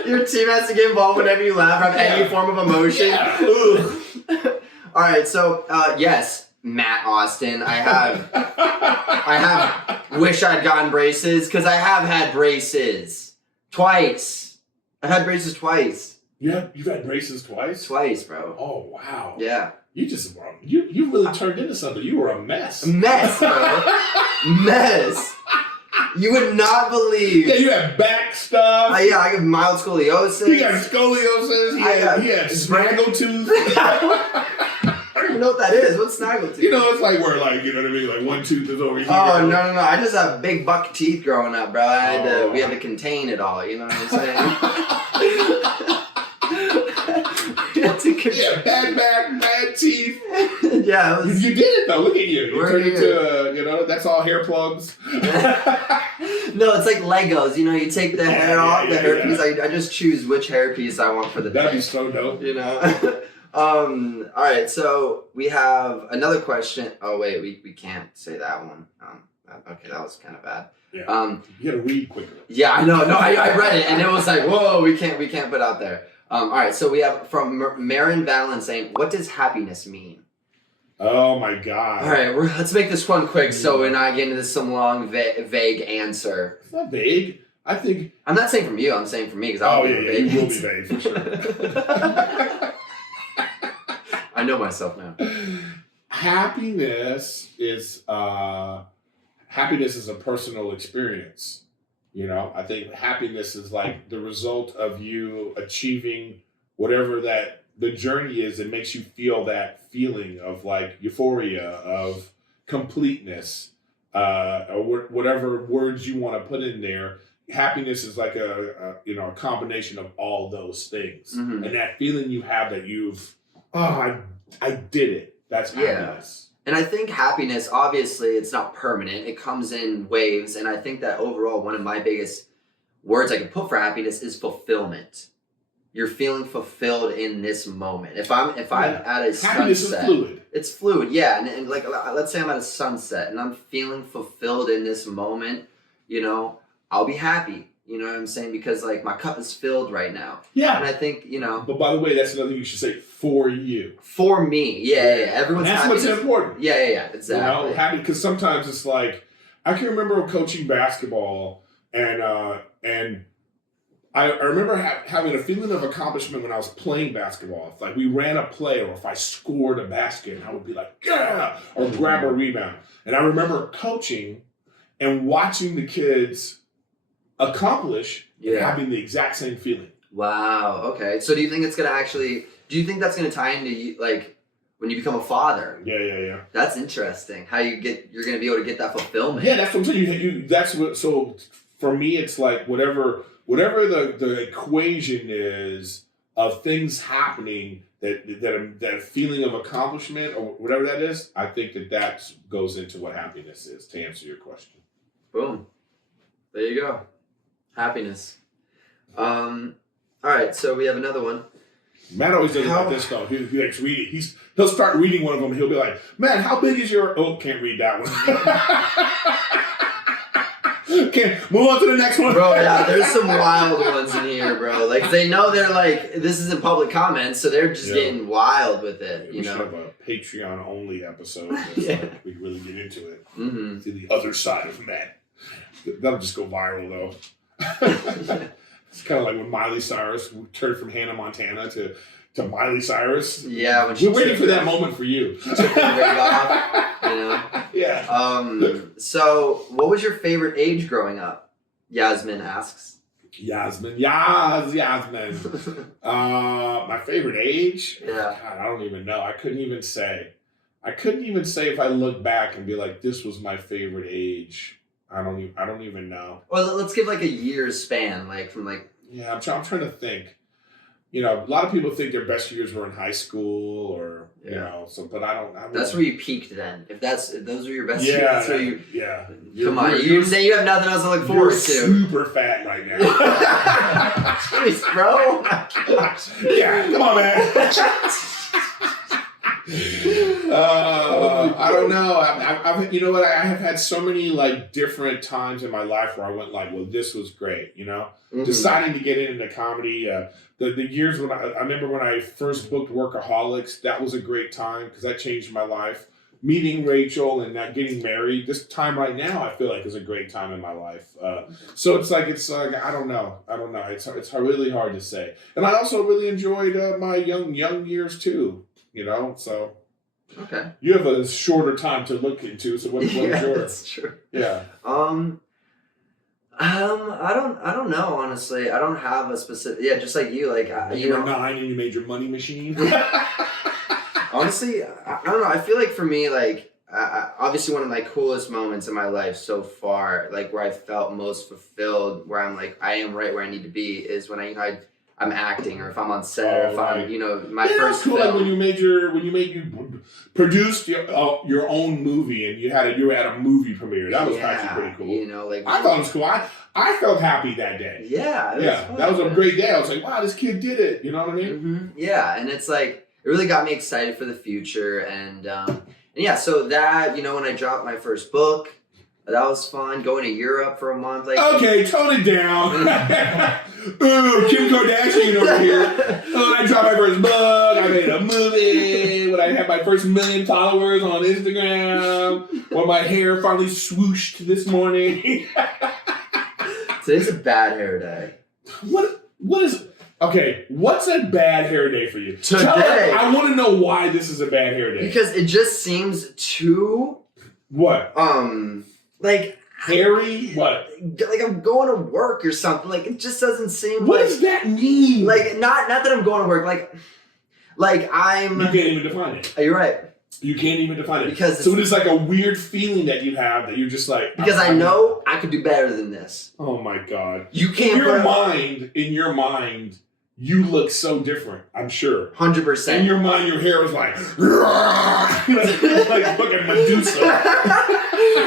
Your team has to get involved whenever you laugh or have any form of emotion. Yeah. All right, so yes, Matt Austin, I have wish I'd gotten braces because I have had braces twice. I've had braces twice. Yeah, you've had braces twice? Twice, bro. Oh, wow. Yeah. You really turned into something. You were a mess. Mess, bro. Mess. You would not believe. Yeah, you had back stuff. I have mild scoliosis. He got scoliosis. He had snaggletooth. I don't even know what that is. What's snaggletooth? You know, it's like where, like, you know what I mean? Like one tooth is over here. Oh, no. I just have big buck teeth growing up, bro. We had to contain it all. You know what I'm saying? Yeah, bad back, bad teeth. Yeah, you did it though. Look at you. You turned into, that's all hair plugs. No, it's like Legos. You take the hair off, the hair piece. I just choose which hair piece I want for the day. That'd be so dope. All right, so we have another question. Oh wait, we can't say that one. Okay, that was kind of bad. Yeah. You gotta read quicker. Yeah, I know. No, I read it and it was like, whoa, we can't put out there. All right, so we have from Marin Valen saying, what does happiness mean? Oh my God. All right, let's make this one quick so we're not getting into some long, vague answer. It's not vague. I think. I'm not saying from you, I'm saying from me because I'll you will be vague for sure. I know myself now. Happiness is a personal experience. I think happiness is like the result of you achieving whatever that the journey is that makes you feel that feeling of like euphoria, of completeness, or whatever words you want to put in there. Happiness is like a combination of all those things. Mm-hmm. And that feeling you have that I did it. That's happiness. And I think happiness, obviously, it's not permanent. It comes in waves. And I think that overall, one of my biggest words I could put for happiness is fulfillment. you're feeling fulfilled in this moment. If I'm at a Happiness sunset, is fluid. it's fluid, yeah. And like, let's say I'm at a sunset and I'm feeling fulfilled in this moment, you know, I'll be happy. You know what I'm saying? Because like my cup is filled right now. Yeah. And I think, you know. But by the way, that's another thing you should say, for you. For me. Yeah. Everyone's that's happy. What's important. Yeah. Exactly. You know, happy, because sometimes it's like, I can remember coaching basketball and I remember having a feeling of accomplishment when I was playing basketball. If like we ran a play or if I scored a basket, I would be like, yeah, or grab a rebound. And I remember coaching and watching the kids accomplish having the exact same feeling. Wow. Okay. So do you think that's going to tie into like when you become a father? Yeah. That's interesting. How you're going to be able to get that fulfillment. Yeah, that's what I'm saying. That's what. So for me, it's like whatever the equation is of things happening that feeling of accomplishment or whatever that is. I think that goes into what happiness is. To answer your question. Boom. There you go. Happiness. All right. So we have another one. Matt always does it like this though. He likes reading. He'll start reading one of them. And he'll be like, "Man, how big is your?" Oh, can't read that one. Can't move on to the next one, bro. Yeah, there's some wild ones in here, bro. Like they know they're like this isn't public comments, so they're just getting wild with it. We should have a Patreon only episode. That's like, we really get into it. Mm-hmm. To the other side of Matt. That'll just go viral though. It's kind of like when Miley Cyrus turned from Hannah Montana to Miley Cyrus. Yeah, when we're waiting for that moment for you. Took the ring off, you know. Yeah. So, what was your favorite age growing up? Yasmin asks. Yasmin. My favorite age? Yeah. God, I don't even know. I couldn't even say if I look back and be like, this was my favorite age. I don't even know. Well, let's give like a year's span, like from like. Yeah, I'm trying to think. You know, a lot of people think their best years were in high school, or you know. So, but I don't. That's where you peaked then. If those were your best years, that's where you. Yeah. Come on, you say you have nothing else to look forward to. Super fat right now. Jeez, bro. Yeah, come on, man. I don't know. I've you know what? I have had so many like different times in my life where I went like, well, this was great. You know, deciding to get into comedy. The years when I remember when I first booked Workaholics, that was a great time because that changed my life. Meeting Rachel and not getting married. This time right now, I feel like is a great time in my life. So it's like I don't know. It's really hard to say. And I also really enjoyed my young years too. You know, so okay. You have a shorter time to look into. So what is yours? That's true. Yeah. I don't know, honestly. I don't have a specific. Yeah, just like you, like you were 9 and you made your money machine. Honestly, I don't know. I feel like for me, like obviously one of my coolest moments in my life so far, like where I felt most fulfilled, where I'm like I am right where I need to be, is when I'm acting, or if I'm on set, or if I'm, my first cool. film. Like when you produced your own movie and you had a movie premiere. That was actually pretty cool. You know, like I thought it was cool. I felt happy that day. Yeah, it was fun, that was a great day. I was like, wow, this kid did it. You know what I mean? Mm-hmm. Yeah, and it's like it really got me excited for the future, and yeah. So that when I dropped my first book. That was fun. Going to Europe for a month. Like, okay, tone it down. Ooh, Kim Kardashian over here. Oh, I dropped my first book. I made a movie. When I had my first 1 million followers on Instagram. When my hair finally swooshed this morning. Today's a bad hair day. What is... Okay, what's a bad hair day for you? Today. I want to know why this is a bad hair day. Because it just seems too... What? Like hairy? What? Like I'm going to work or something. Like it just doesn't seem. What does that mean? Like not that I'm going to work. Like I'm. You can't even define it. You're right. You can't even define it because so it's like a weird feeling that you have that you're just like. Because I know I could do better than this. Oh my god! You can't. In your mind, you look so different, I'm sure. 100%. In your mind, your hair was like, like fucking Medusa.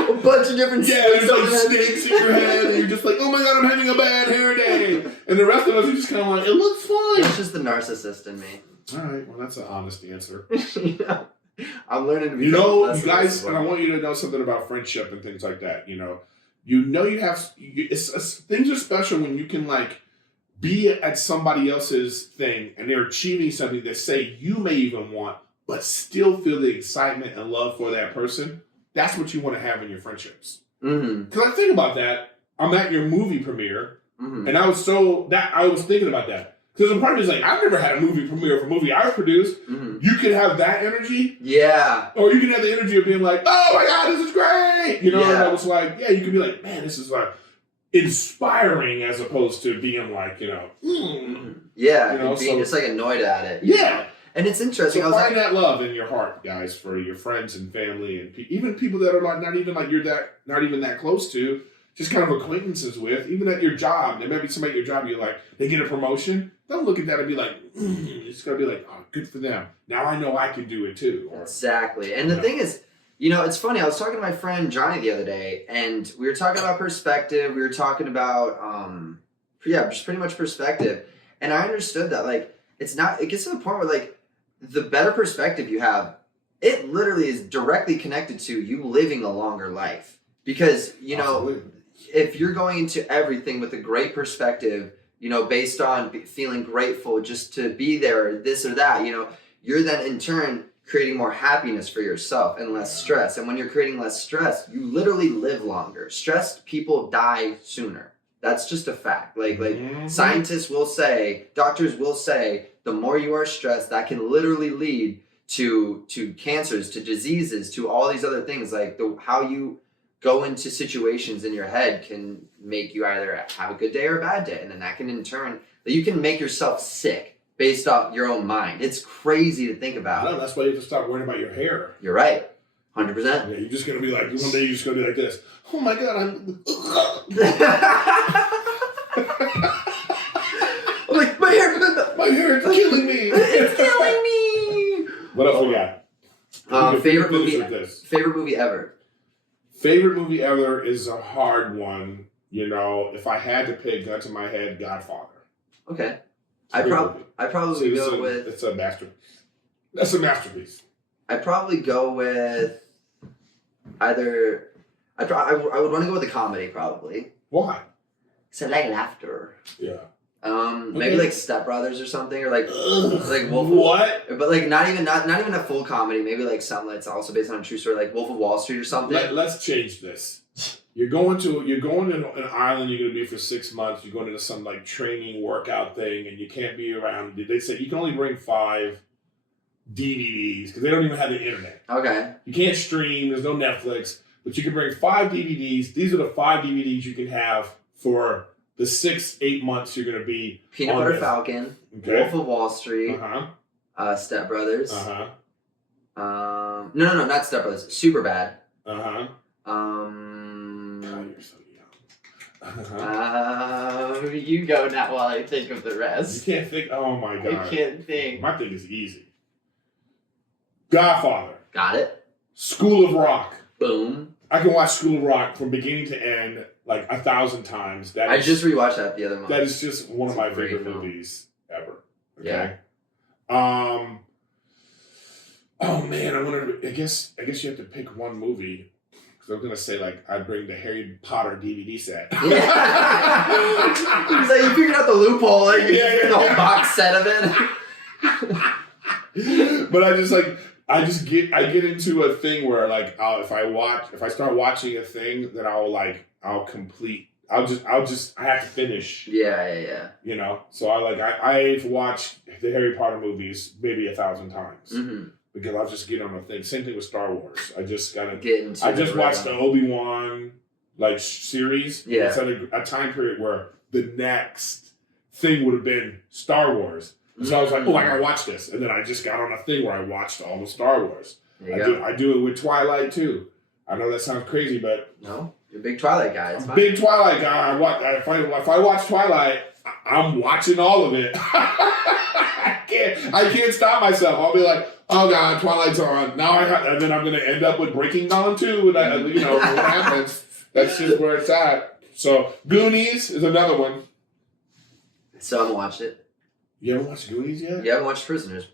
A bunch of different there's like snakes in your head, and you're just like, oh my god, I'm having a bad hair day. And the rest of us are just kind of like, it looks fine. It's just the narcissist in me. All right, well, that's an honest answer. I'm learning to be. You guys, and I want you to know something about friendship and things like that. You have things are special when you can like be at somebody else's thing and they're achieving something that say you may even want, but still feel the excitement and love for that person. That's what you want to have in your friendships. Because I think about that. I'm at your movie premiere, and I was thinking about that. Because the part is like, I've never had a movie premiere of a movie I produced. You could have that energy. Yeah. Or you can have the energy of being like, oh my God, this is great. And I was like, yeah, you can be like, man, this is like inspiring as opposed to being like, Yeah. being just like annoyed at it. Yeah. And it's interesting. So find that love in your heart, guys, for your friends and family and even people that are like not even that close to, just kind of acquaintances with, even at your job. There may be somebody at your job, you're like, they get a promotion. Don't look at that and be like, it's going to be like, oh, good for them. Now I know I can do it too. Exactly. And the thing is, it's funny. I was talking to my friend Johnny the other day, and we were talking about perspective. We were talking about, just pretty much perspective. And I understood that, like, it gets to the point where, like, the better perspective you have, it literally is directly connected to you living a longer life. Because, if you're going into everything with a great perspective, based on feeling grateful just to be there, this or that, you're then in turn creating more happiness for yourself and less stress. And when you're creating less stress, you literally live longer. Stressed people die sooner. That's just a fact. Like scientists will say, doctors will say, the more you are stressed, that can literally lead to cancers, to diseases, to all these other things. Like how you go into situations in your head can make you either have a good day or a bad day. And then that can in turn, you can make yourself sick based off your own mind. It's crazy to think about. No, that's why you have to stop worrying about your hair. You're right. 100%. Yeah, you're just going to be like, one day you're just going to be like this. Oh my God, I'm like, my hair is killing me. It's killing me. What else we got? Favorite movie ever. Favorite movie ever is a hard one. If I had to pick, gun to my head, Godfather. Okay. I probably go with. It's a masterpiece. That's a masterpiece. I'd probably go with either. I would want to go with a comedy, probably. Why? So like laughter. Yeah. Maybe like Step Brothers or something, or like Wolf. What? But like not even a full comedy. Maybe like something that's also based on a true story, like Wolf of Wall Street or something. Let's change this. You're going to an island. You're going to be for 6 months. You're going into some like training workout thing, and you can't be around. They say you can only bring 5 DVDs because they don't even have the internet. Okay. You can't stream. There's no Netflix, but you can bring 5 DVDs. These are the 5 DVDs you can have for the 6-8 months you're going to be. Peanut Butter Falcon. Okay. Wolf of Wall Street. Step Brothers. No, not Step Brothers. Superbad. God, you're so young. You go now while I think of the rest. You can't think. Oh my God. I can't think. My thing is easy. Godfather. Got it. School of Rock. Boom. I can watch School of Rock from beginning to end like 1,000 times. I just rewatched that the other month. That is just one of my favorite movies ever. Okay. Yeah. Oh man, I guess you have to pick one movie. Because I'm gonna say like I'd bring the Harry Potter DVD set. Yeah. He's like, you figured out the loophole, like the whole box set of it. But I get into a thing where like if I start watching a thing, then I have to finish. Yeah. So I've watched the Harry Potter movies maybe 1,000 times. Because I'll just get on a thing. Same thing with Star Wars. I just watched the Obi-Wan series. Yeah. It's at a time period where the next thing would have been Star Wars. And so I was like, I gotta watch this. And then I just got on a thing where I watched all the Star Wars. I do it with Twilight too. I know that sounds crazy, but no, you're a big Twilight guy. It's fine. Big Twilight guy. If I watch Twilight, I'm watching all of it. I can't stop myself. I'll be like, oh God, Twilight's on. And then I'm going to end up with Breaking Dawn 2. And what happens. That's just where it's at. So Goonies is another one. So I haven't watched it. You haven't watched Goonies yet? You haven't watched Prisoners.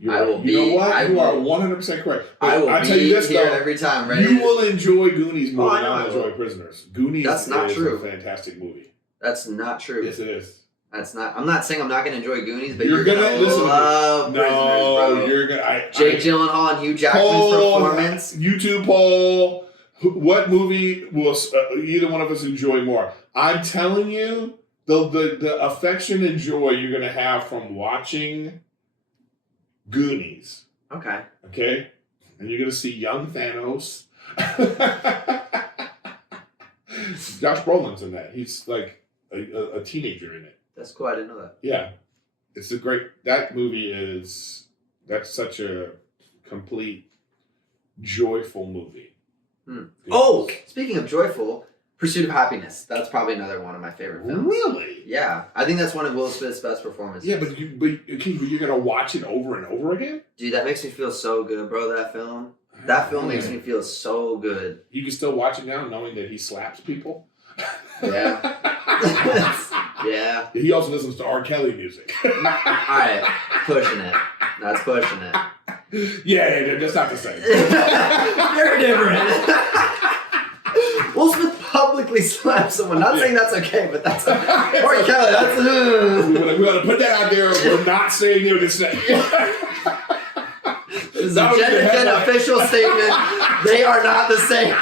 You know what? You are 100% correct. I will tell you this, here though, every time, right? You will enjoy Goonies more than I I enjoy Prisoners. Goonies That's not true. A fantastic movie. That's not true. Yes, it is. That's not. I'm not saying I'm not going to enjoy Goonies, but you're gonna love Prisoners, bro. You're gonna. Jake Gyllenhaal and Hugh Jackman's performance. YouTube poll. What movie will either one of us enjoy more? I'm telling you, the affection and joy you're gonna have from watching Goonies. Okay. Okay, and you're gonna see young Thanos. Josh Brolin's in that. He's like a teenager in it. That's cool. I didn't know that. Yeah, it's a great. That movie that's such a complete, joyful movie. Oh, speaking of joyful, Pursuit of Happiness. That's probably another one of my favorite films. Really? Yeah, I think that's one of Will Smith's best performances. Yeah, but you're gonna watch it over and over again. Dude, that makes me feel so good, bro. That film makes me feel so good. You can still watch it now, knowing that he slaps people. Yeah. Yeah. He also listens to R. Kelly music. Alright, pushing it. That's pushing it. Yeah, that's not the same. Very different. Will Smith publicly slaps someone. Not saying that's okay, but that's R. Kelly. That's we're gonna put that out there. We're not saying they're the same. This is a gender official statement. They are not the same.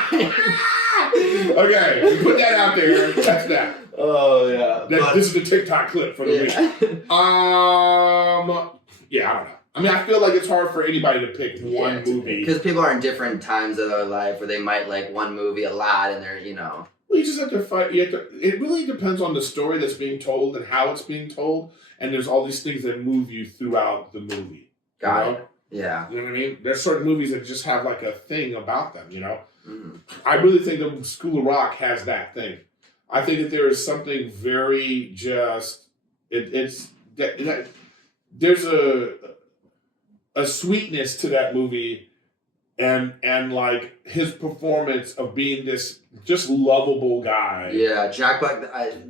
Okay, we put that out there. That's that. Oh yeah. This is the TikTok clip for the week. Yeah, I don't know. I mean, I feel like it's hard for anybody to pick one movie. Because people are in different times of their life where they might like one movie a lot and they're, Well, you just have to fight. It really depends on the story that's being told and how it's being told. And there's all these things that move you throughout the movie. Got it. Yeah. You know what I mean? There's certain movies that just have like a thing about them, Mm-hmm. I really think the School of Rock has that thing. I think that there is something very just... There's a sweetness to that movie and like his performance of being this just lovable guy. Yeah, Jack Black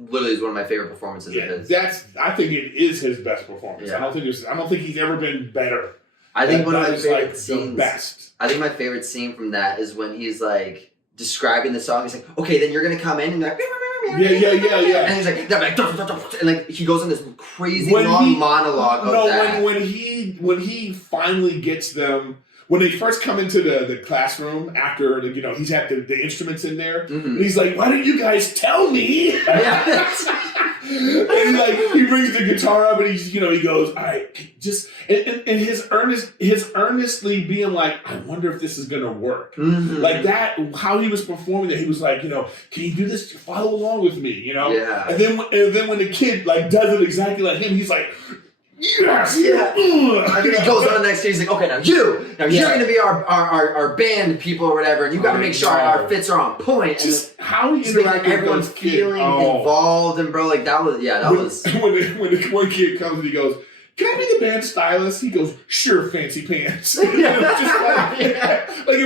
literally is one of my favorite performances of his. I think it is his best performance. Yeah. I don't think he's ever been better. I think one of my favorite like scenes. The best. I think my favorite scene from that is when he's like describing the song. He's like, "Okay, then you're gonna come in and like." Yeah. And he's like, and like he goes on this crazy long monologue of that. When he finally gets them, when they first come into the classroom after he's had the instruments in there, and he's like, "Why didn't you guys tell me?" Yeah. And he brings the guitar up and he goes, "All right, just," and his earnestly being like, "I wonder if this is gonna work." Like that, how he was performing that, he was like, "Can you do this? Follow along with me," Yeah. And then when the kid does it exactly like him, he's like, "Yes!" Yeah. I think he goes on next day. He's like, "Okay, now you're going to be our band people or whatever, and you got to make sure our fits are on point." Just how he interacted with everyone's feeling involved, and bro, that was when the one kid comes and he goes, "Can I be the band stylist?" He goes, "Sure, fancy pants." It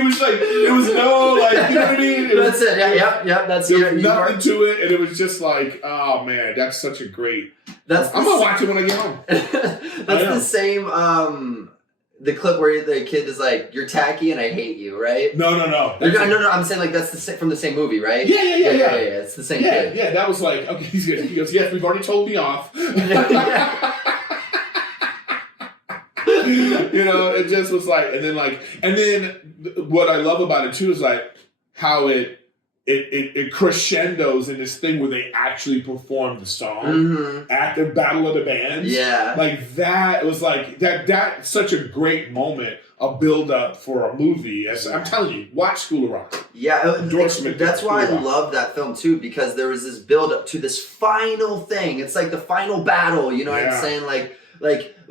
was just it was no, you know what I mean? That's it. Yeah, yep. That's it. Nothing to it, and it was just like, oh man, that's such a great. I'm gonna watch it when I get home. That's the same. The clip where the kid is like, "You're tacky and I hate you," right? No. No. I'm saying that's from the same movie, right? Yeah. It's the same kid. Yeah, that was like, okay. He goes, "Yes, we've already told me off." It just was like, and then what I love about it too is how it crescendos in this thing where they actually perform the song at the Battle of the Bands. Yeah, that was that's such a great moment, a build up for a movie. I'm telling you, watch School of Rock. Yeah, that's why I love that film too, because there was this build up to this final thing. It's like the final battle. You know what I'm saying? Like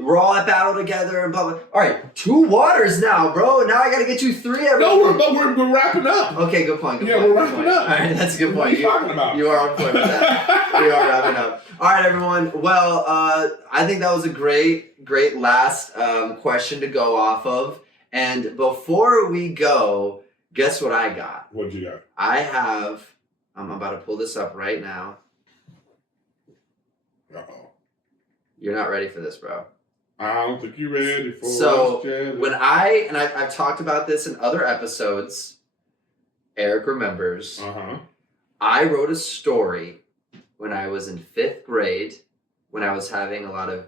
we're all at battle together and blah blah. All right, 2 waters now, bro. Now I gotta get you 3 every No, we're wrapping up. Okay, good point. We're wrapping up. All right, that's a good point. What are you talking about? You are on point with that. We are wrapping up. All right, everyone. Well, I think that was a great last question to go off of. And before we go, guess what I got? What'd you got? I'm about to pull this up right now. Uh-oh. You're not ready for this, bro. I don't think you're ready for So this, when I've talked about this in other episodes, Erik remembers. I wrote a story when I was in 5th grade, when I was having a lot of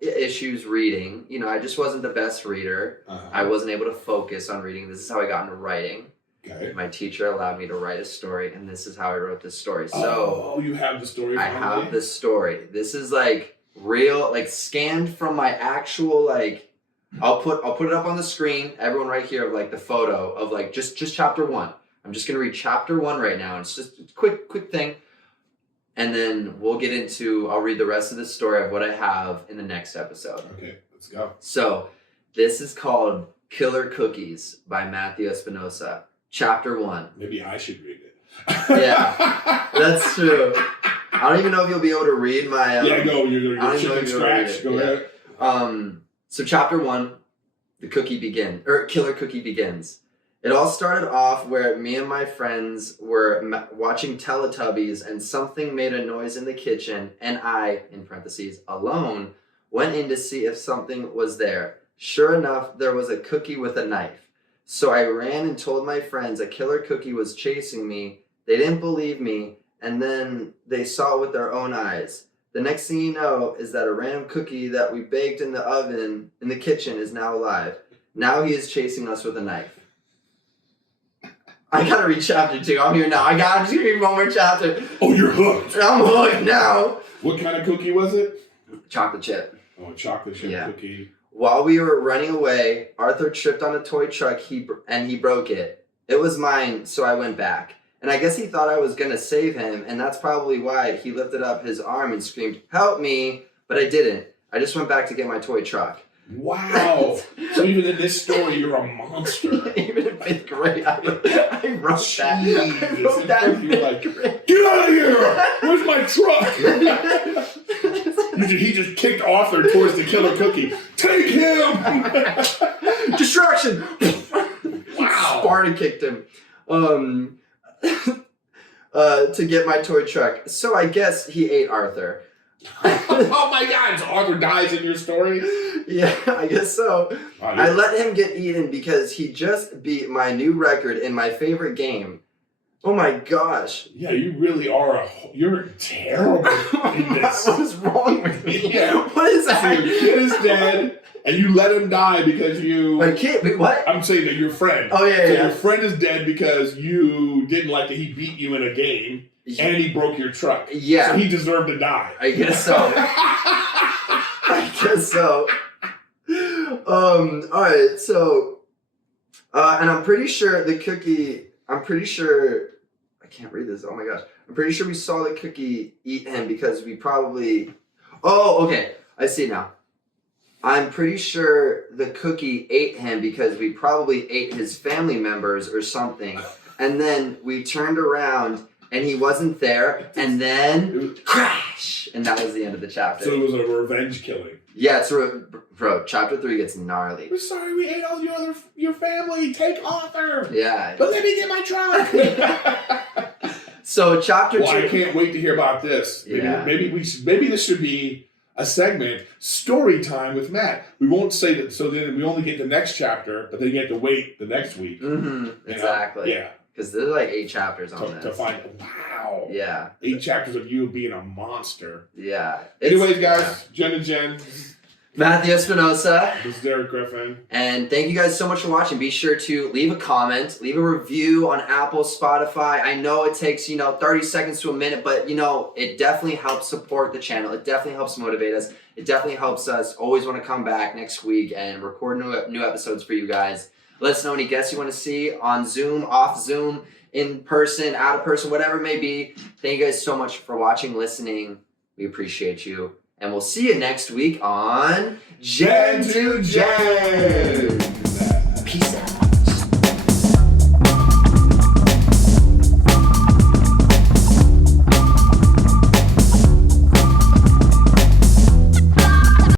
issues reading. You know, I just wasn't the best reader. I wasn't able to focus on reading. This is how I got into writing. Okay. My teacher allowed me to write a story, and this is how I wrote this story. So you have the story. I have the story. This is like real, like scanned from my actual like. I'll put it up on the screen. Everyone right here of like the photo of like just chapter 1. I'm just gonna read chapter 1 right now. It's just a quick thing, and then we'll get into. I'll read the rest of the story of what I have in the next episode. Okay, let's go. So this is called Killer Cookies by Matthew Espinosa. Chapter 1. Maybe I should read it. Yeah, that's true. I don't even know if you'll be able to read my. Go. You're chicken scratch. Go ahead. So chapter 1, Killer Cookie begins. It all started off where me and my friends were watching Teletubbies, and something made a noise in the kitchen, and I, in parentheses, alone, went in to see if something was there. Sure enough, there was a cookie with a knife. So I ran and told my friends a killer cookie was chasing me. They didn't believe me, and then they saw it with their own eyes. The next thing you know is that a random cookie that we baked in the oven in the kitchen is now alive. Now he is chasing us with a knife. I gotta read chapter 2. I'm here now. I'm just gonna read one more chapter. Oh, you're hooked. I'm hooked now. What kind of cookie was it? Chocolate chip. Oh, a chocolate chip cookie. While we were running away, Arthur tripped on a toy truck and he broke it. It was mine, so I went back. And I guess he thought I was going to save him, and that's probably why he lifted up his arm and screamed, "Help me!" But I didn't. I just went back to get my toy truck. Wow. So even in this story, you're a monster. Even in 5th grade, I wrote that. I wrote that. You're like, get out of here! Where's my truck? He just kicked Arthur towards the killer cookie. Take him! Distraction! Wow. Sparta kicked him. To get my toy truck. So I guess he ate Arthur. Oh my God! So Arthur dies in your story? Yeah, I guess so. I let him get eaten because he just beat my new record in my favorite game. Oh my gosh. Yeah, you really are you're terrible in this. What is wrong with me? Yeah. What is that? So your kid is dead, and you let him die because you... My kid? Wait, what? I'm saying that your friend. Oh, yeah. Your friend is dead because you didn't like that he beat you in a game, and he broke your truck. Yeah. So he deserved to die. I guess so. I guess so. Alright, so... and I'm pretty sure the cookie... I can't read this. Oh my gosh. I'm pretty sure we saw the cookie eat him because we probably... Oh, okay. I see now. I'm pretty sure the cookie ate him because we probably ate his family members or something. And then we turned around and he wasn't there. And then crash! And that was the end of the chapter. So it was a revenge killing. Yeah, bro, chapter 3 gets gnarly. We're sorry we ate all your family. Take Arthur. Yeah. But let me get my truck. So chapter 2. I can't wait to hear about this. Maybe this should be a segment, story time with Matt. We won't say that, so then we only get the next chapter, but then you have to wait the next week. Mm-hmm. Exactly. Yeah. Because there's like 8 chapters on this. To find, wow. Yeah. 8 chapters of you being a monster. Yeah. Anyways, guys, Jen and Jen. Matthew Espinosa. This is Erik Griffin. And thank you guys so much for watching. Be sure to leave a comment, leave a review on Apple, Spotify. I know it takes, 30 seconds to a minute, but, it definitely helps support the channel. It definitely helps motivate us. It definitely helps us always want to come back next week and record new episodes for you guys. Let us know any guests you want to see on Zoom, off Zoom, in person, out of person, whatever it may be. Thank you guys so much for watching, listening. We appreciate you. And we'll see you next week on Gen to Gen.